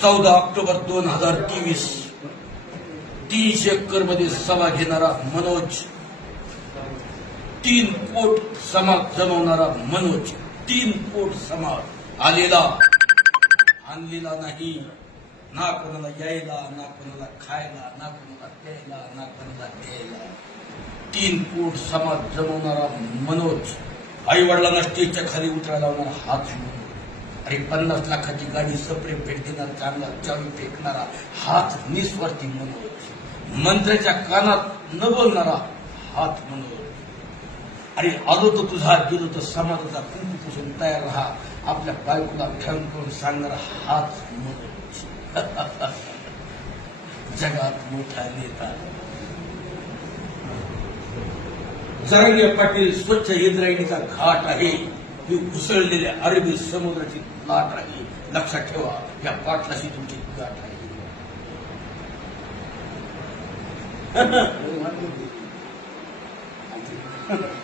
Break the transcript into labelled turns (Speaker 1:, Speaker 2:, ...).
Speaker 1: चौदा ऑक्टोबर दोन हजार तेवीस. तीनशे एकरमध्ये सभा घेणारा मनोज. तीन कोट समाज जमवणारा मनोज. तीन कोट समाज आलेला. आणलेला नाही. ना कोणाला यायला ना कोणाला खायला ना कोणाला प्यायला ना कोणाला द्यायला तीन कोट समाज जमवणारा मनोज. आई वडिलांना स्टेजच्या खाली उतरायला लावणारा हात अरे पन्नास लाखाची गाडी सप्रे भेट देणार चांगला चावी फेकणारा हात निस्वार्थी मनोज मंत्र्याच्या कानात न बोलणारा हात म्हणून अरे आलो तर तुझा गेलो तर समाजाचा कुंकू पुसून तयार राहा. आपल्या बायकोला ठेवून करून सांगणारा हात म्हणून जगात मोठा नेता. जरंगे पाटील स्वच्छ इंद्रायणीचा घाट आहे. ही उसळलेल्या अरबी समुद्राची लाट राहील. लक्षात ठेवा या पाटलाशी तुमची गाठ राहील.